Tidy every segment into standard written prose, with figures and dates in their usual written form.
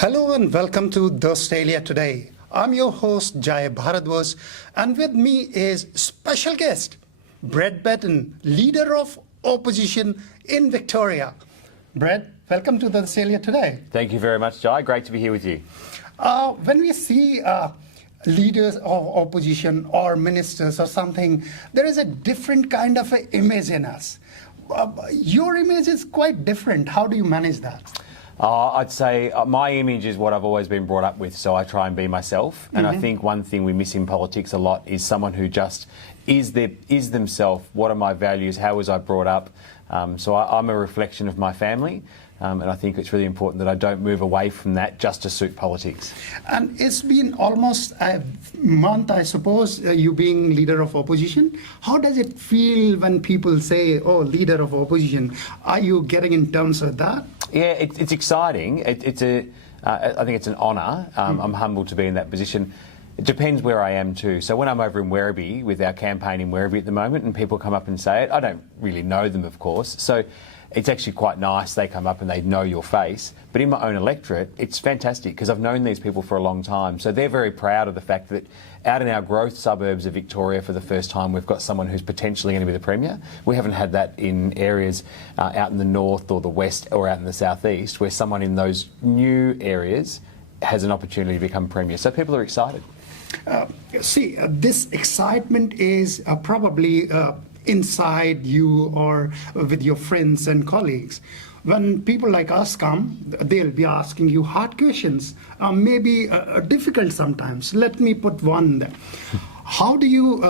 Hello and welcome to The Australia Today. I'm your host Jai Bharadwaj, and with me is special guest Brett Battin, leader of opposition in Victoria. Brett, welcome to The Australia Today. Thank you very much, Jai. Great to be here with you. When we see leaders of opposition or ministers or something, there is a different kind of a image in us. Your image is quite different. How do you manage that? I'd say my image is what I've always been brought up with, so I try and be myself. And I think one thing we miss in politics a lot is someone who just is themselves. What are my values? How was I brought up? So I'm a reflection of my family. And I think it's really important that I don't move away from that just to suit politics. And it's been almost a month, I suppose, you being leader of opposition. How does it feel when people say, oh, leader of opposition? Are you getting in terms with that? Yeah, it's exciting. I think it's an honour. I'm humbled to be in that position. It depends where I am too. So when I'm over in Werribee with our campaign in Werribee at the moment and people come up and say it, I don't really know them, of course. So it's actually quite nice. They come up and they know your face. But in my own electorate, it's fantastic because I've known these people for a long time. So they're very proud of the fact that out in our growth suburbs of Victoria for the first time, we've got someone who's potentially going to be the Premier. We haven't had that in areas out in the north or the west or out in the southeast where someone in those new areas has an opportunity to become Premier. So people are excited. This excitement is probably inside you or with your friends and colleagues. When people like us come, they'll be asking you hard questions, maybe difficult sometimes. Let me put one there. How do you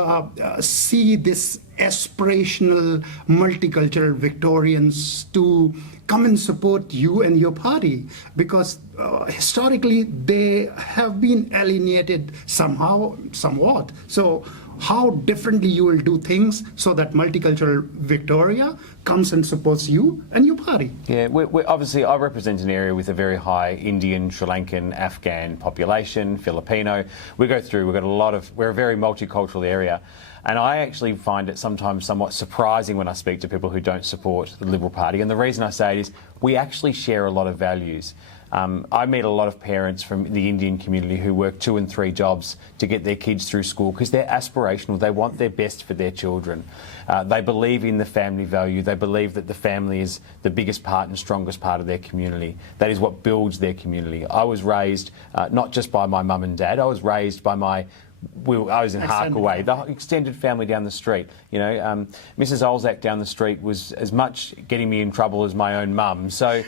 see this aspirational multicultural Victorians to come and support you and your party? Because historically they have been alienated somewhat. So how differently you will do things so that multicultural Victoria comes and supports you and your party? Yeah, obviously I represent an area with a very high Indian, Sri Lankan, Afghan population, Filipino. We're a very multicultural area. And I actually find it sometimes somewhat surprising when I speak to people who don't support the Liberal Party. And the reason I say it is we actually share a lot of values. I meet a lot of parents from the Indian community who work 2 and 3 jobs to get their kids through school because they're aspirational. They want their best for their children. They believe in the family value. They believe that the family is the biggest part and strongest part of their community. That is what builds their community. I was raised not just by my mum and dad. I was raised by I was in Harkaway, the extended family down the street. You know, Mrs. Olzak down the street was as much getting me in trouble as my own mum. So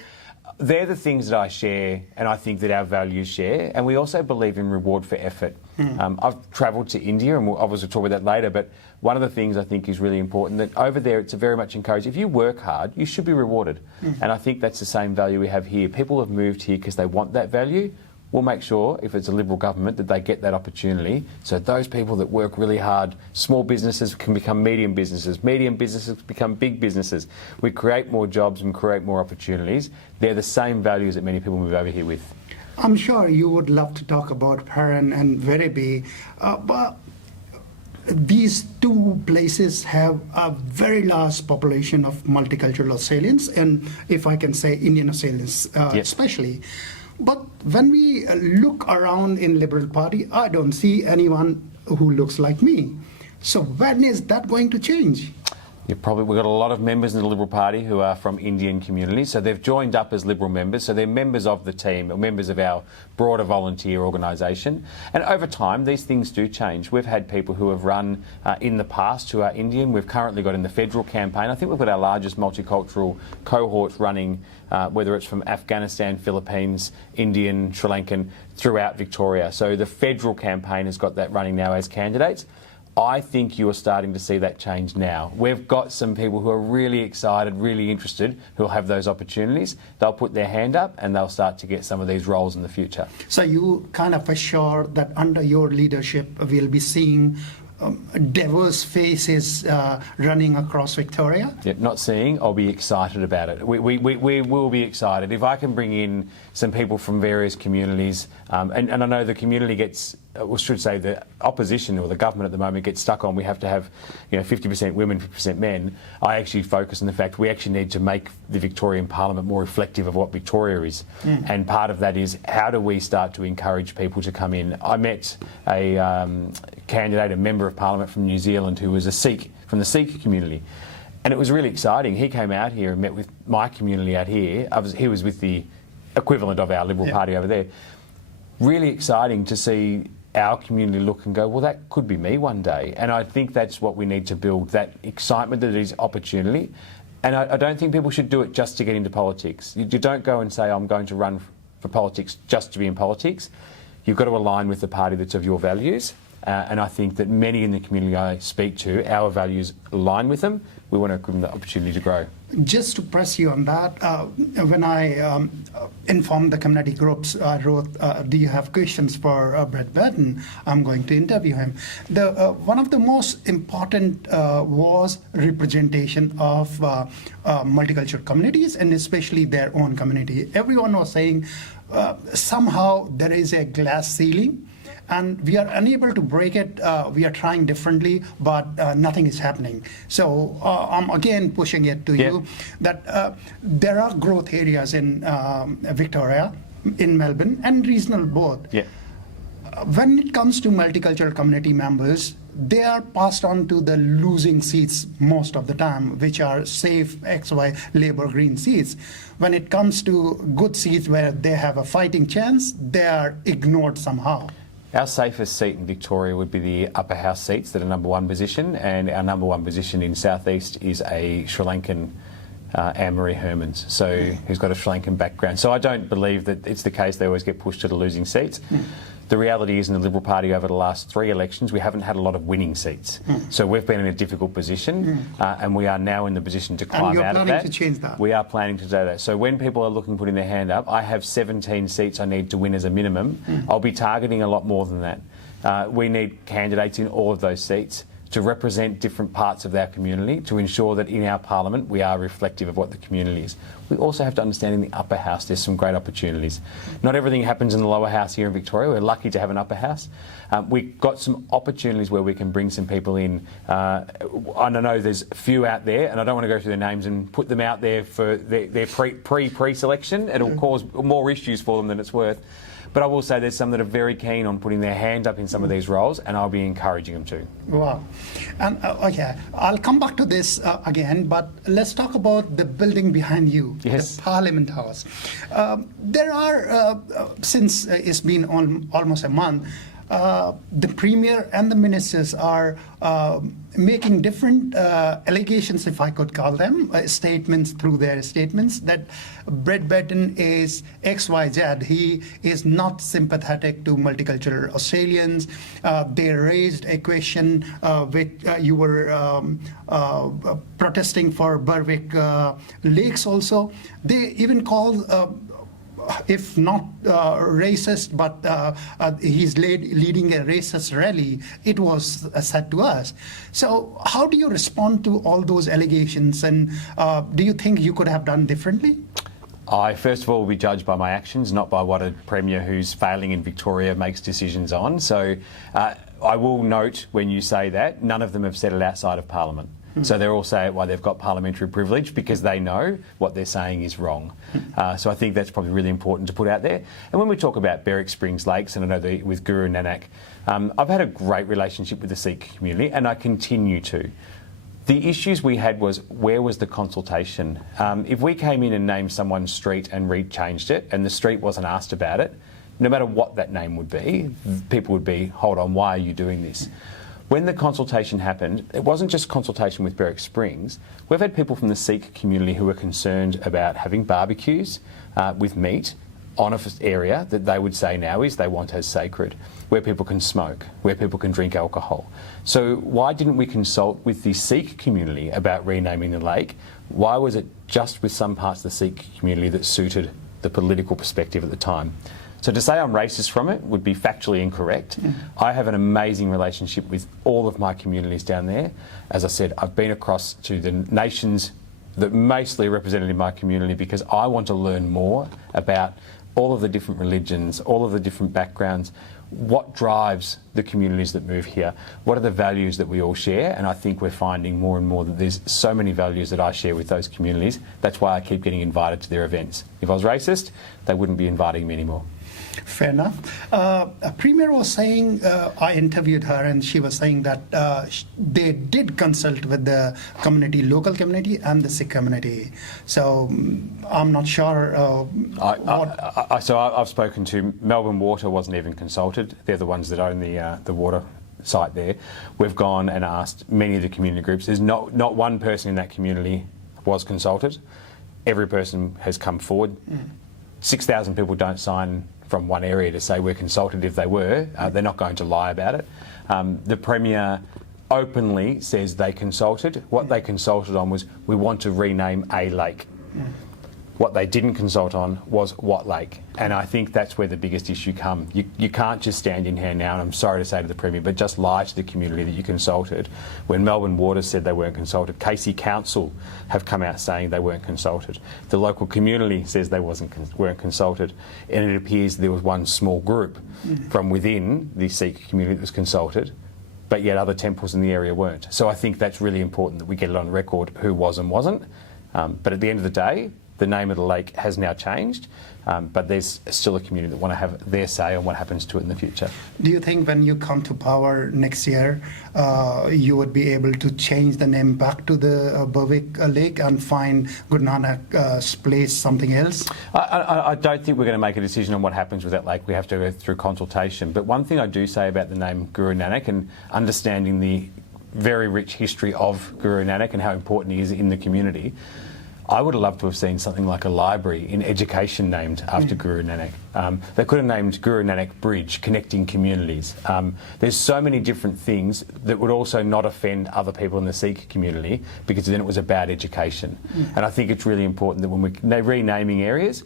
they're the things that I share, and I think that our values share. And we also believe in reward for effort. I've travelled to India, and we'll obviously talk about that later, but one of the things I think is really important, that over there it's very much encouraged. If you work hard, you should be rewarded. And I think that's the same value we have here. People have moved here because they want that value. We'll make sure, if it's a Liberal government, that they get that opportunity. So those people that work really hard, small businesses can become medium businesses become big businesses. We create more jobs and create more opportunities. They're the same values that many people move over here with. I'm sure you would love to talk about Perrin and Werribee, but these two places have a very large population of multicultural Australians, and if I can say Indian Australians especially. But when we look around in Liberal Party, I don't see anyone who looks like me. So when is that going to change? We've got a lot of members in the Liberal Party who are from Indian communities, so they've joined up as Liberal members, so they're members of the team, or members of our broader volunteer organisation. And over time, these things do change. We've had people who have run in the past who are Indian. We've currently got in the federal campaign, I think we've got our largest multicultural cohort running, whether it's from Afghanistan, Philippines, Indian, Sri Lankan, throughout Victoria. So the federal campaign has got that running now as candidates. I think you are starting to see that change now. We've got some people who are really excited, really interested, who'll have those opportunities. They'll put their hand up and they'll start to get some of these roles in the future. So you kind of assure that under your leadership we'll be seeing diverse faces running across Victoria? Yeah, not seeing, I'll be excited about it. We will be excited. If I can bring in some people from various communities, and I know the community gets or should say the opposition or the government at the moment gets stuck on we have to have 50% women, 50% men, I actually focus on the fact we actually need to make the Victorian Parliament more reflective of what Victoria is. And part of that is how do we start to encourage people to come in. I met a candidate, a member of Parliament from New Zealand who was a Sikh, from the Sikh community. And it was really exciting. He came out here and met with my community out here. He was with the equivalent of our Liberal Party over there. Really exciting to see our community look and go, well, that could be me one day. And I think that's what we need to build, that excitement that is opportunity. And I don't think people should do it just to get into politics. You don't go and say, I'm going to run for politics just to be in politics. You've got to align with the party that's of your values. And I think that many in the community I speak to, our values align with them. We want to give them the opportunity to grow. Just to press you on that, when I informed the community groups, I wrote, do you have questions for Brett Battin? I'm going to interview him. One of the most important was representation of multicultural communities, and especially their own community. Everyone was saying somehow there is a glass ceiling, and we are unable to break it. We are trying differently, but nothing is happening. So I'm again pushing it to you that there are growth areas in Victoria, in Melbourne, and regional both. When it comes to multicultural community members, they are passed on to the losing seats most of the time, which are safe XY Labour Green seats. When it comes to good seats where they have a fighting chance, they are ignored somehow. Our safest seat in Victoria would be the upper house seats that are #1 position, and our #1 position in South East is a Sri Lankan Anne-Marie Hermans, who's got a Sri Lankan background. So I don't believe that it's the case they always get pushed to the losing seats. The reality is in the Liberal Party over the last 3 elections, we haven't had a lot of winning seats. So we've been in a difficult position and we are now in the position to climb out of that. And you're planning to change that? We are planning to do that. So when people are looking, putting their hand up, I have 17 seats I need to win as a minimum. I'll be targeting a lot more than that. We need candidates in all of those seats to represent different parts of our community, to ensure that in our parliament we are reflective of what the community is. We also have to understand in the upper house there's some great opportunities. Not everything happens in the lower house here in Victoria. We're lucky to have an upper house. We've got some opportunities where we can bring some people in. I know there's a few out there, and I don't want to go through their names and put them out there for their pre-selection. It'll cause more issues for them than it's worth. But I will say there's some that are very keen on putting their hand up in some of these roles, and I'll be encouraging them to. Wow. And okay, I'll come back to this again, but let's talk about the building behind you, the Parliament House. There are, since it's been almost a month, the Premier and the ministers are making different allegations, if I could call them, statements through their statements that Brett Battin is XYZ. He is not sympathetic to multicultural Australians. They raised a question which you were protesting for Berwick Lakes also. They even called if not racist, but he's leading a racist rally, it was said to us. So how do you respond to all those allegations, and do you think you could have done differently? I, first of all, will be judged by my actions, not by what a Premier who's failing in Victoria makes decisions on. So I will note when you say that, none of them have said it outside of Parliament. So they're all saying why they've got parliamentary privilege because they know what they're saying is wrong. So I think that's probably really important to put out there. And when we talk about Berwick Springs Lakes, and I know with Guru Nanak, I've had a great relationship with the Sikh community, and I continue to. The issues we had was, where was the consultation? If we came in and named someone's street and changed it, and the street wasn't asked about it, no matter what that name would be, people would be, hold on, why are you doing this? When the consultation happened, it wasn't just consultation with Berwick Springs. We've had people from the Sikh community who are concerned about having barbecues with meat on an area that they would say now is they want as sacred, where people can smoke, where people can drink alcohol. So why didn't we consult with the Sikh community about renaming the lake? Why was it just with some parts of the Sikh community that suited the political perspective at the time? So to say I'm racist from it would be factually incorrect. I have an amazing relationship with all of my communities down there. As I said, I've been across to the nations that mostly are represented in my community because I want to learn more about all of the different religions, all of the different backgrounds. What drives the communities that move here? What are the values that we all share? And I think we're finding more and more that there's so many values that I share with those communities. That's why I keep getting invited to their events. If I was racist, they wouldn't be inviting me anymore. Fair enough. A Premier was saying, I interviewed her, and she was saying that they did consult with the community, local community and the Sikh community. So I'm not sure So I've spoken to Melbourne Water, wasn't even consulted. They're the ones that own the water site there. We've gone and asked many of the community groups. There's not one person in that community was consulted. Every person has come forward. 6,000 people don't sign from one area to say we're consulted. If they were, they're not going to lie about it. The Premier openly says they consulted. What they consulted on was, we want to rename a lake. What they didn't consult on was what lake. And I think that's where the biggest issue comes. You can't just stand in here now, and I'm sorry to say to the Premier, but just lie to the community that you consulted. When Melbourne Water said they weren't consulted, Casey Council have come out saying they weren't consulted. The local community says they weren't consulted. And it appears there was one small group from within the Sikh community that was consulted, but yet other temples in the area weren't. So I think that's really important that we get it on record who was and wasn't. But at the end of the day, the name of the lake has now changed, but there's still a community that want to have their say on what happens to it in the future. Do you think when you come to power next year, you would be able to change the name back to the Berwick Lake and find Guru Nanak's place something else? I don't think we're going to make a decision on what happens with that lake. We have to go through consultation. But one thing I do say about the name Guru Nanak, and understanding the very rich history of Guru Nanak and how important he is in the community, I would have loved to have seen something like a library in education named after Guru Nanak. They could have named Guru Nanak Bridge, connecting communities. There's so many different things that would also not offend other people in the Sikh community, because then it was about education. And I think it's really important that when we're renaming areas,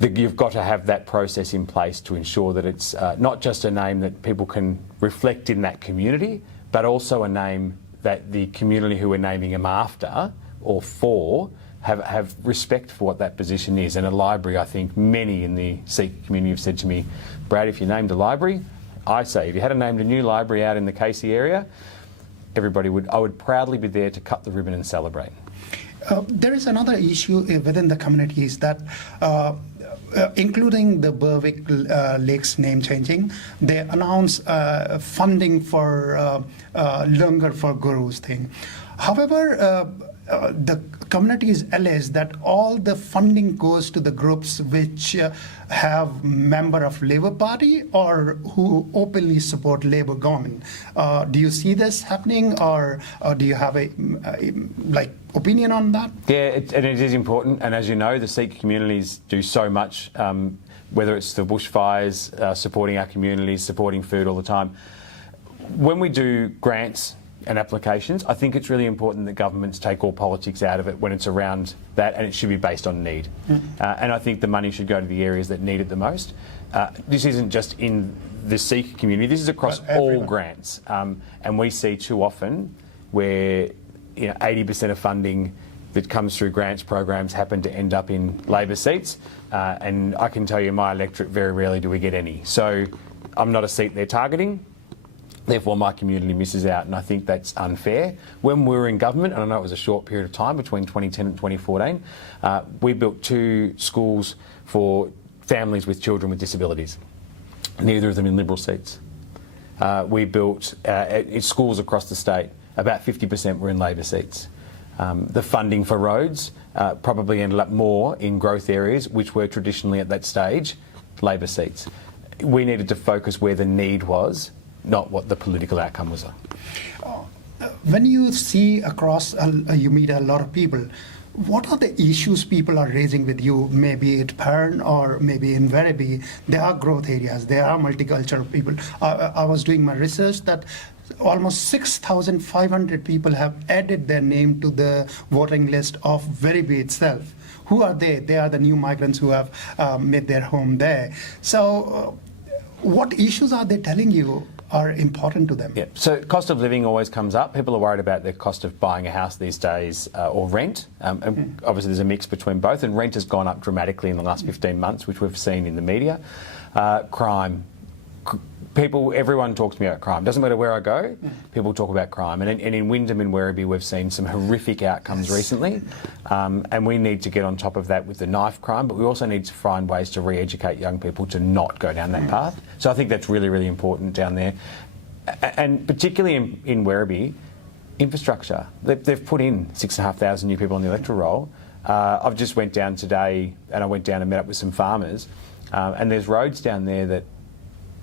that you've got to have that process in place to ensure that it's not just a name that people can reflect in that community, but also a name that the community who we're naming them after or for have respect for what that position is. And a library, I think many in the Sikh community have said to me, Brad, if you named a library, I say, if you had named a new library out in the Casey area, I would proudly be there to cut the ribbon and celebrate. There is another issue within the communities that including the Berwick Lake's name changing, they announce funding for longer for Guru's thing. However, the communities allege that all the funding goes to the groups which have member of Labour Party or who openly support Labour government. Do you see this happening, or do you have a opinion on that? Yeah, and it is important. And as you know, the Sikh communities do so much, whether it's the bushfires, supporting our communities, supporting food all the time. When we do grants and applications, I think it's really important that governments take all politics out of it when it's around that, and it should be based on need. And I think the money should go to the areas that need it the most. This isn't just in the Sikh community, this is across all grants. And we see too often where 80% of funding that comes through grants programs happen to end up in Labor seats. And I can tell you, my electorate, very rarely do we get any. So I'm not a seat they're targeting. Therefore, my community misses out, and I think that's unfair. When we were in government, and I know it was a short period of time between 2010 and 2014, we built 2 schools for families with children with disabilities, neither of them in Liberal seats. We built schools across the state, about 50% were in Labor seats. The funding for roads probably ended up more in growth areas, which were traditionally at that stage Labor seats. We needed to focus where the need was, not what the political outcome was. When you see across, you meet a lot of people, what are the issues people are raising with you? Maybe at Perth or maybe in Werribee, there are growth areas, there are multicultural people. I was doing my research that almost 6,500 people have added their name to the voting list of Werribee itself. Who are they? They are the new migrants who have made their home there. So what issues are they telling you? are important to them. Yeah. So cost of living always comes up. People are worried about the cost of buying a house these days or rent. And obviously there's a mix between both, and rent has gone up dramatically in the last 15 months, which we've seen in the media. Crime. Everyone talks to me about crime. Doesn't matter where I go, people talk about crime. And in Wyndham and Werribee, we've seen some horrific outcomes recently. And we need to get on top of that with the knife crime, but we also need to find ways to re-educate young people to not go down that path. So I think that's really, really important down there. And particularly in Werribee, infrastructure. They've put in 6,500 new people on the electoral roll. I've just went down today, and I went down and met up with some farmers, and there's roads down there that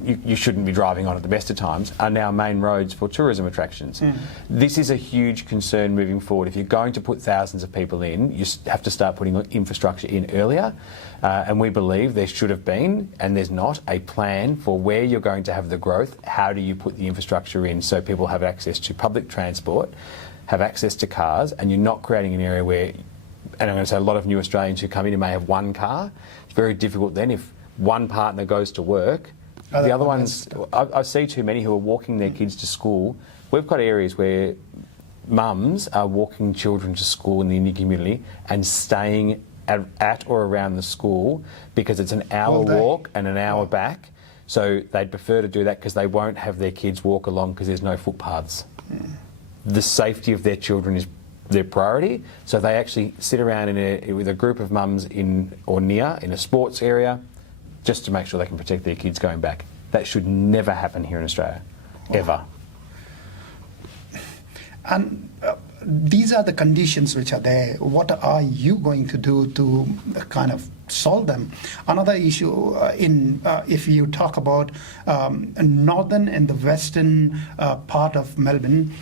you shouldn't be driving on at the best of times, are now main roads for tourism attractions. This is a huge concern moving forward. If you're going to put thousands of people in, you have to start putting infrastructure in earlier. And we believe there should have been, and there's not, a plan for where you're going to have the growth. How do you put the infrastructure in so people have access to public transport, have access to cars, and you're not creating an area where, and I'm going to say a lot of new Australians who come in and may have one car. It's very difficult then if one partner goes to work. The other ones, I see too many who are walking their kids to school. We've got areas where mums are walking children to school in the Indian community and staying at or around the school because it's an hour walk and an hour back. So they'd prefer to do that because they won't have their kids walk along because there's no footpaths. The safety of their children is their priority. So they actually sit around with a group of mums in a sports area, just to make sure they can protect their kids going back. That should never happen here in Australia, ever. And these are the conditions which are there. What are you going to do to kind of solve them? Another issue if you talk about northern and the western part of Melbourne,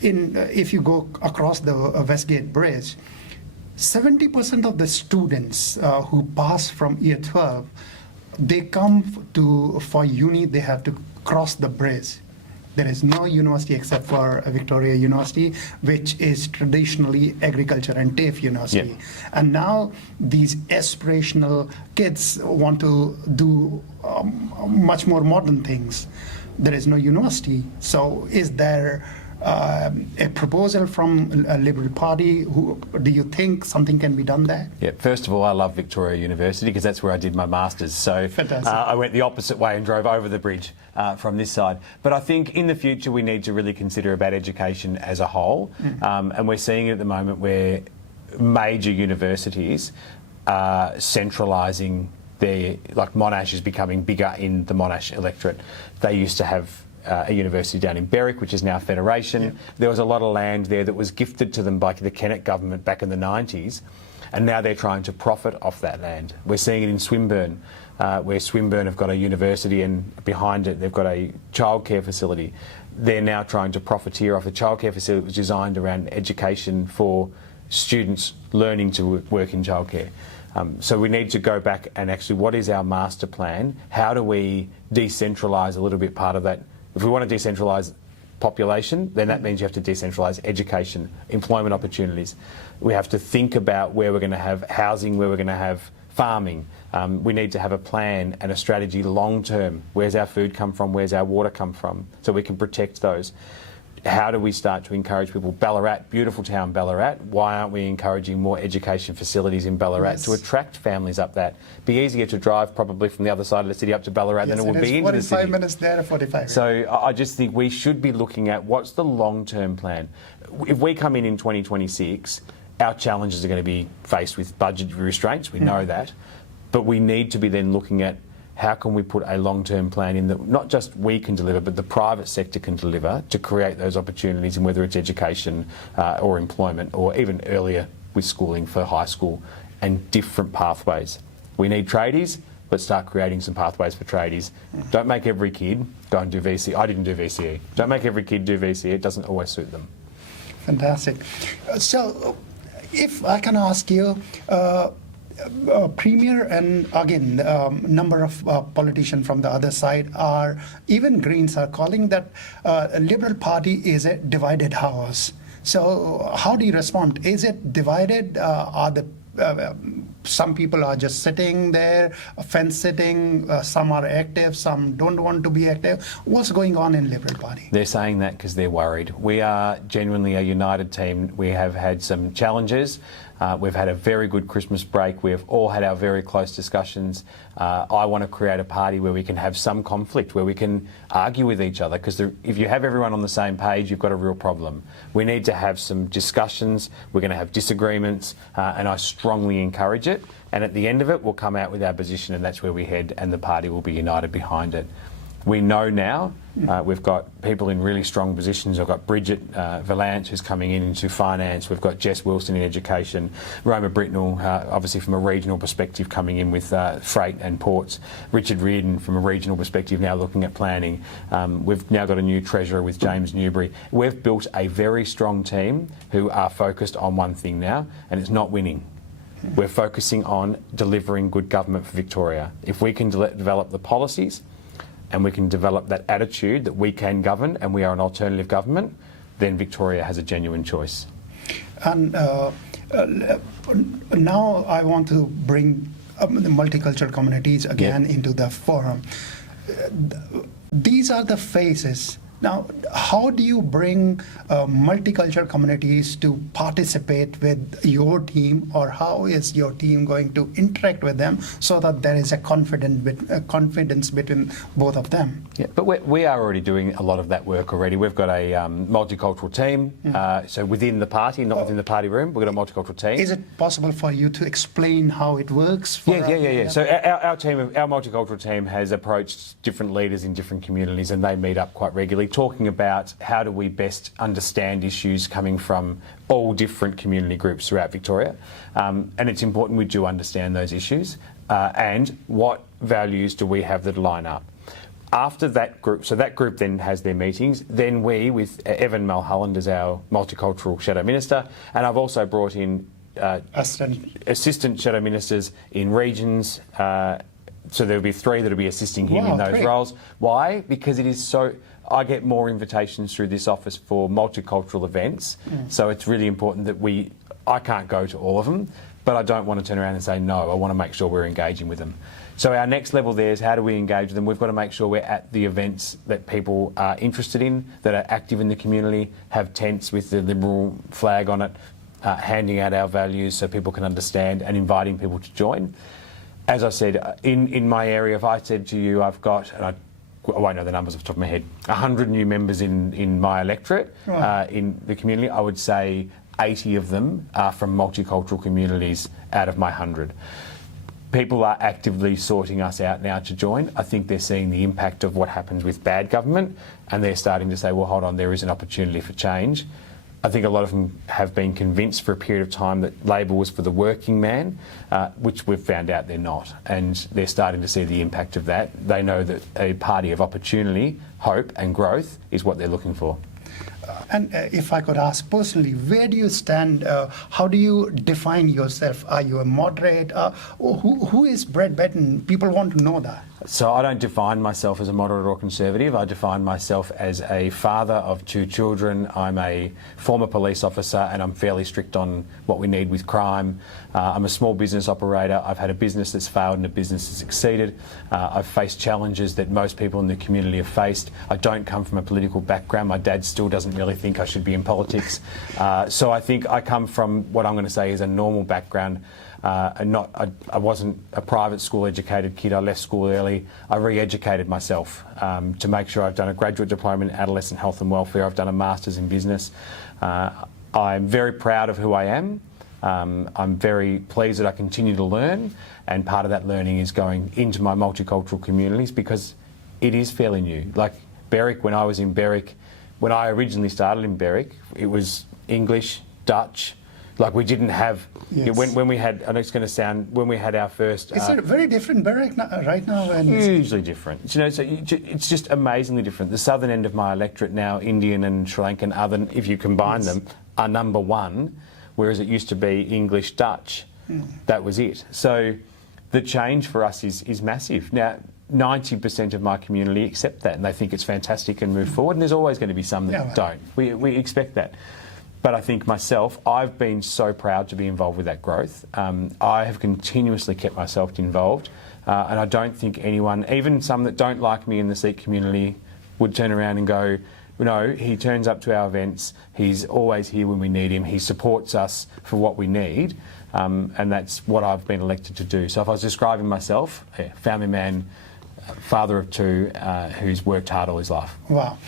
if you go across the Westgate Bridge, 70% of the students who pass from year 12, they come for uni, they have to cross the bridge. There is no university except for Victoria University, which is traditionally agriculture and TAFE University. Yep. And now these aspirational kids want to do much more modern things. There is no university. So is there a proposal from a Liberal Party? Do you think something can be done there? Yeah, first of all, I love Victoria University because that's where I did my Masters. So I went the opposite way and drove over the bridge from this side. But I think in the future we need to really consider about education as a whole. And we're seeing it at the moment where major universities are centralising like Monash is becoming bigger in the Monash electorate. They used to have a university down in Berwick, which is now Federation. Yep. There was a lot of land there that was gifted to them by the Kennett government back in the 90s, and now they're trying to profit off that land. We're seeing it in Swinburne, where Swinburne have got a university and behind it they've got a childcare facility. They're now trying to profiteer off the childcare facility, which was designed around education for students learning to work in childcare. So we need to go back and actually, what is our master plan? How do we decentralise a little bit part of that? If we want to decentralise population, then that means you have to decentralise education, employment opportunities. We have to think about where we're going to have housing, where we're going to have farming. We need to have a plan and a strategy long term. Where's our food come from? Where's our water come from? So we can protect those. How do we start to encourage people? Ballarat, beautiful town Ballarat. Why aren't we encouraging more education facilities in Ballarat to attract families up that? Be easier to drive probably from the other side of the city up to Ballarat than it would be into the city. 45 minutes there, 45. So I just think we should be looking at what's the long-term plan. If we come in 2026, our challenges are going to be faced with budget restraints. We know that. But we need to be then looking at how can we put a long-term plan in that not just we can deliver, but the private sector can deliver to create those opportunities, and whether it's education or employment, or even earlier with schooling for high school, and different pathways. We need tradies, but start creating some pathways for tradies. Don't make every kid go and do VCE. I didn't do VCE. Don't make every kid do VCE. It doesn't always suit them. Fantastic. So if I can ask you, Premier and again number of politicians from the other side are, even Greens are calling that Liberal Party is a divided house. So how do you respond? Is it divided? Are the some people are just sitting there, fence sitting, some are active, some don't want to be active. What's going on in Liberal Party? They're saying that because they're worried. We are genuinely a united team. We have had some challenges. We've had a very good Christmas break. We've all had our very close discussions. I want to create a party where we can have some conflict, where we can argue with each other, because if you have everyone on the same page, you've got a real problem. We need to have some discussions. We're going to have disagreements, and I strongly encourage it. And at the end of it, we'll come out with our position, and that's where we head, and the party will be united behind it. We know now, we've got people in really strong positions. I've got Bridget Valance, who's coming into finance. We've got Jess Wilson in education. Roma Britnell, obviously from a regional perspective, coming in with freight and ports. Richard Reardon, from a regional perspective, now looking at planning. We've now got a new treasurer with James Newbury. We've built a very strong team who are focused on one thing now, and it's not winning. We're focusing on delivering good government for Victoria. If we can develop the policies, and we can develop that attitude that we can govern and we are an alternative government, then Victoria has a genuine choice. And now I want to bring the multicultural communities again into the forum. These are the faces. Now, how do you bring multicultural communities to participate with your team, or how is your team going to interact with them so that there is a confidence between both of them? Yeah, but we are already doing a lot of that work already. We've got a multicultural team, so within the party, not within the party room, we've got a multicultural team. Is it possible for you to explain how it works? Yeah. So our multicultural team has approached different leaders in different communities, and they meet up quite regularly, talking about how do we best understand issues coming from all different community groups throughout Victoria. And it's important we do understand those issues, and what values do we have that line up. After that group, so that group then has their meetings, then we, with Evan Mulholland as our Multicultural Shadow Minister, and I've also brought in assistant Shadow Ministers in regions, so there'll be 3 that'll be assisting him in those roles. Why? Because it is so... I get more invitations through this office for multicultural events, so it's really important that I can't go to all of them, but I don't want to turn around and say no. I want to make sure we're engaging with them. So our next level there is how do we engage with them? We've got to make sure we're at the events that people are interested in, that are active in the community, have tents with the Liberal flag on it, handing out our values so people can understand, and inviting people to join. As I said, in my area, if I said to you, I've got, and I won't know the numbers off the top of my head, 100 new members in my electorate, in the community, I would say 80 of them are from multicultural communities out of my 100. People are actively sorting us out now to join. I think they're seeing the impact of what happens with bad government, and they're starting to say, well, hold on, there is an opportunity for change. I think a lot of them have been convinced for a period of time that Labor was for the working man, which we've found out they're not. And they're starting to see the impact of that. They know that a party of opportunity, hope and growth is what they're looking for. And if I could ask personally, where do you stand? How do you define yourself? Are you a moderate? Who is Brett Battin? People want to know that. So I don't define myself as a moderate or conservative. I define myself as a father of 2 children. I'm a former police officer, and I'm fairly strict on what we need with crime. I'm a small business operator. I've had a business that's failed and a business that's succeeded. I've faced challenges that most people in the community have faced. I don't come from a political background. My dad still doesn't really think I should be in politics. So I think I come from what I'm going to say is a normal background. I wasn't a private school educated kid. I left school early. I re-educated myself to make sure I've done a graduate diploma in adolescent health and welfare. I've done a master's in business. I'm very proud of who I am. I'm very pleased that I continue to learn, and part of that learning is going into my multicultural communities because it is fairly new. Like Berwick, when I was in Berwick, when I originally started in Berwick, it was English, Dutch. Like we didn't have, when we had, I know it's going to sound, when we had our first... Is it very different Berwick right now? Hugely different. You know, so it's just amazingly different. The southern end of my electorate now, Indian and Sri Lankan, other, if you combine them, are number 1, whereas it used to be English, Dutch. That was it. So the change for us is massive. Now, 90% of my community accept that and they think it's fantastic and move forward, and there's always going to be some that don't. We expect that. But I think myself, I've been so proud to be involved with that growth. I have continuously kept myself involved, and I don't think anyone, even some that don't like me in the Sikh community, would turn around and go, no, he turns up to our events, he's always here when we need him, he supports us for what we need, and that's what I've been elected to do. So if I was describing myself, family man, father of two, who's worked hard all his life. Wow.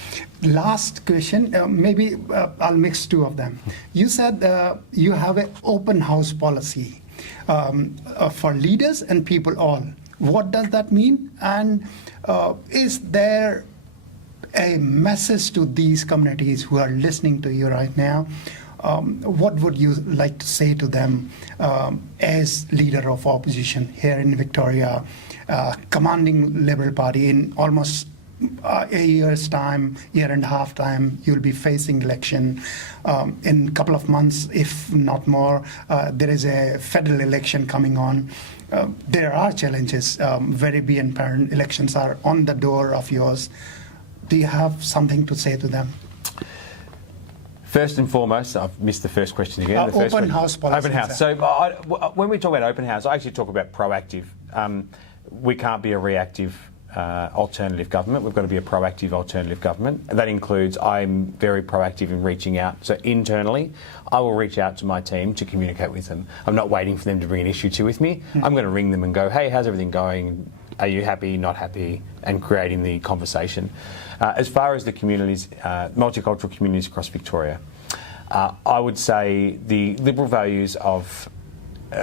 Last question, maybe I'll mix two of them. You said you have an open house policy for leaders and people all. What does that mean? And is there a message to these communities who are listening to you right now? What would you like to say to them as leader of opposition here in Victoria, commanding Liberal Party in almost a year's time, year and a half time? You'll be facing election in a couple of months, if not more. There is a federal election coming on. There are challenges. Very be apparent. Elections are on the door of yours. Do you have something to say to them? First and foremost, I've missed the first question again. The first Open house policy. Open house. So when we talk about open house, I actually talk about proactive. We can't be a reactive alternative government. We've got to be a proactive alternative government. And that includes I'm very proactive in reaching out. So internally, I will reach out to my team to communicate with them. I'm not waiting for them to bring an issue to with me. I'm going to ring them and go, hey, how's everything going? Are you happy, not happy? And creating the conversation. As far as the communities, multicultural communities across Victoria, I would say the Liberal values of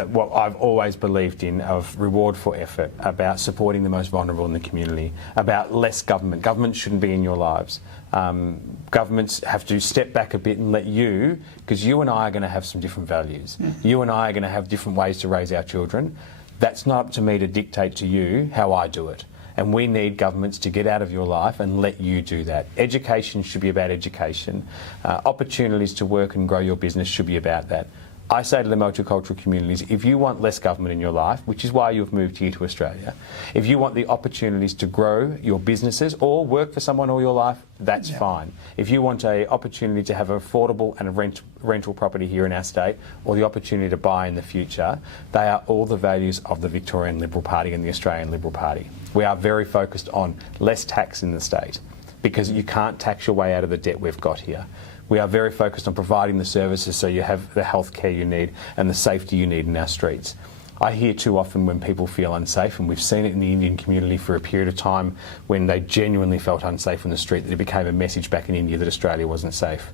what I've always believed in, of reward for effort, about supporting the most vulnerable in the community, about less government. Government shouldn't be in your lives. Governments have to step back a bit and let you, because you and I are going to have some different values. You and I are going to have different ways to raise our children. That's not up to me to dictate to you how I do it. And we need governments to get out of your life and let you do that. Education should be about education. Opportunities to work and grow your business should be about that. I say to the multicultural communities, if you want less government in your life, which is why you've moved here to Australia, if you want the opportunities to grow your businesses or work for someone all your life, that's fine. If you want an opportunity to have affordable and a rental property here in our state, or the opportunity to buy in the future, they are all the values of the Victorian Liberal Party and the Australian Liberal Party. We are very focused on less tax in the state, because you can't tax your way out of the debt we've got here. We are very focused on providing the services so you have the health care you need and the safety you need in our streets. I hear too often when people feel unsafe, and we've seen it in the Indian community for a period of time when they genuinely felt unsafe on the street, that it became a message back in India that Australia wasn't safe.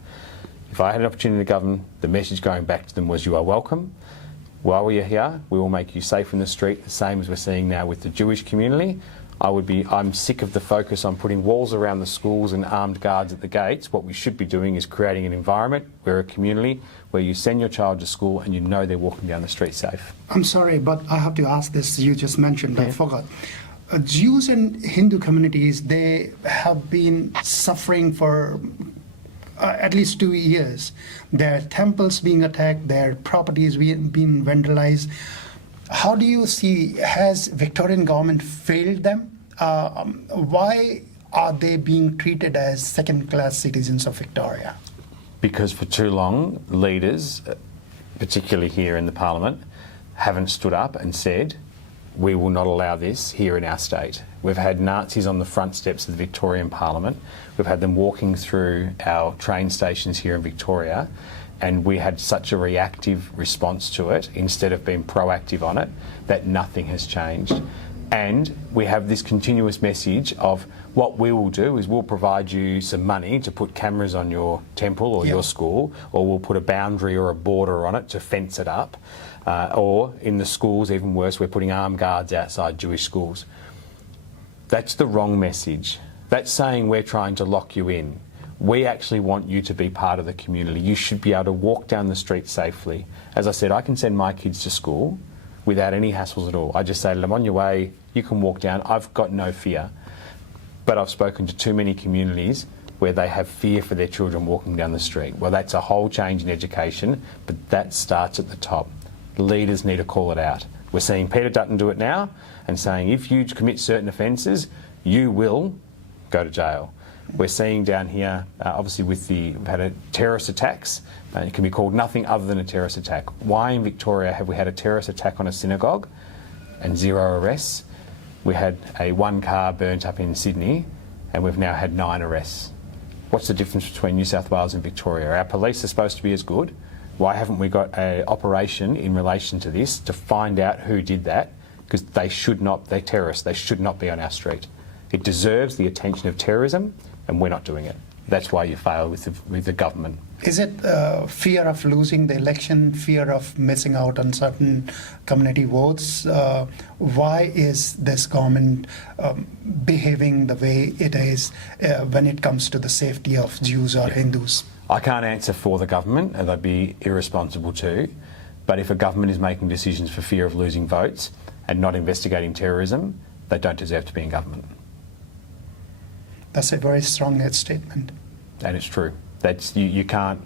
If I had an opportunity to govern, the message going back to them was, you are welcome. While we are here, we will make you safe in the street, the same as we're seeing now with the Jewish community. I'm sick of the focus on putting walls around the schools and armed guards at the gates. What we should be doing is creating an environment, where a community, where you send your child to school and you know they're walking down the street safe. I'm sorry, but I have to ask this. You just mentioned, I forgot. Jews and Hindu communities, they have been suffering for at least 2 years. Their temples being attacked, their properties being vandalized. How do you see, has Victorian government failed them? Why are they being treated as second-class citizens of Victoria? Because for too long, leaders, particularly here in the Parliament, haven't stood up and said, we will not allow this here in our state. We've had Nazis on the front steps of the Victorian Parliament. We've had them walking through our train stations here in Victoria, and we had such a reactive response to it instead of being proactive on it, that nothing has changed. And we have this continuous message of what we will do is we'll provide you some money to put cameras on your temple or your school, or we'll put a boundary or a border on it to fence it up. Or in the schools, even worse, we're putting armed guards outside Jewish schools. That's the wrong message. That's saying we're trying to lock you in. We actually want you to be part of the community. You should be able to walk down the street safely. As I said, I can send my kids to school without any hassles at all. I just say to them, on your way, you can walk down. I've got no fear. But I've spoken to too many communities where they have fear for their children walking down the street. Well, that's a whole change in education, but that starts at the top. Leaders need to call it out. We're seeing Peter Dutton do it now and saying if you commit certain offences, you will go to jail. We're seeing down here, obviously we've had a terrorist attacks. It can be called nothing other than a terrorist attack. Why in Victoria have we had a terrorist attack on a synagogue and 0 arrests? We had one car burnt up in Sydney and we've now had 9 arrests. What's the difference between New South Wales and Victoria? Our police are supposed to be as good. Why haven't we got an operation in relation to this to find out who did that? Because they're terrorists, they should not be on our street. It deserves the attention of terrorism and we're not doing it. That's why you fail with the government. Is it fear of losing the election, fear of missing out on certain community votes? Why is this government behaving the way it is when it comes to the safety of Jews or Hindus? I can't answer for the government, and they'd be irresponsible too. But if a government is making decisions for fear of losing votes and not investigating terrorism, they don't deserve to be in government. That's a very strong statement. And it's true. You can't.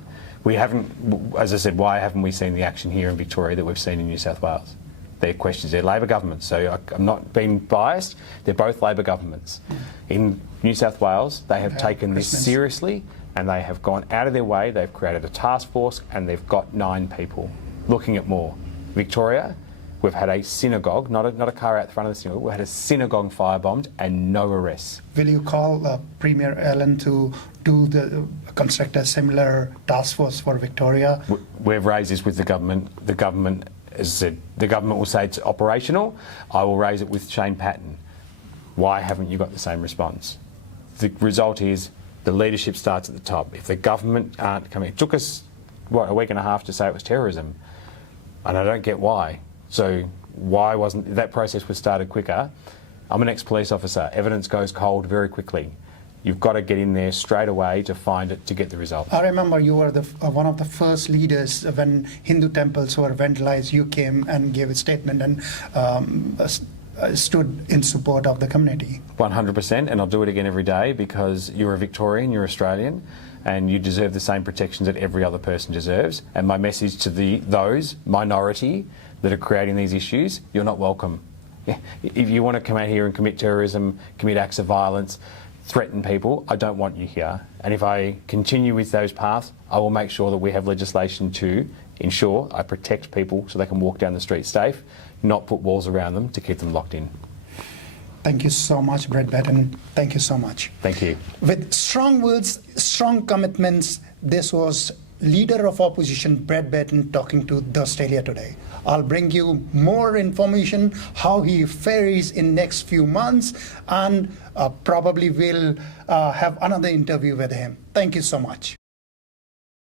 We haven't, as I said, why haven't we seen the action here in Victoria that we've seen in New South Wales? They're questions. They're Labor governments, so I'm not being biased. They're both Labor governments. In New South Wales, they have taken this seriously and they have gone out of their way. They've created a task force and they've got 9 people looking at more. Victoria, we've had a synagogue, not a car out the front of the synagogue, we had a synagogue firebombed and no arrests. Will you call Premier Allen to construct a similar task force for Victoria? We've raised this with the government. The government, as I said, the government will say it's operational. I will raise it with Shane Patton. Why haven't you got the same response? The result is the leadership starts at the top. If the government aren't coming, it took us, a week and a half to say it was terrorism, and I don't get why. So why wasn't that process was started quicker? I'm an ex-police officer. Evidence goes cold very quickly. You've got to get in there straight away to find it, to get the results. I remember you were one of the first leaders when Hindu temples were vandalized. You came and gave a statement and stood in support of the community. 100%, and I'll do it again every day because you're a Victorian, you're Australian, and you deserve the same protections that every other person deserves. And my message to those minority that are creating these issues, you're not welcome. If you want to come out here and commit terrorism, commit acts of violence, threaten people, I don't want you here. And if I continue with those paths, I will make sure that we have legislation to ensure I protect people so they can walk down the street safe, not put walls around them to keep them locked in. Thank you so much, Brett Battin. Thank you so much. Thank you. With strong words, strong commitments, this was Leader of Opposition Brett Battin talking to The Australia Today. I'll bring you more information how he fares in next few months, and probably will have another interview with him. Thank you so much.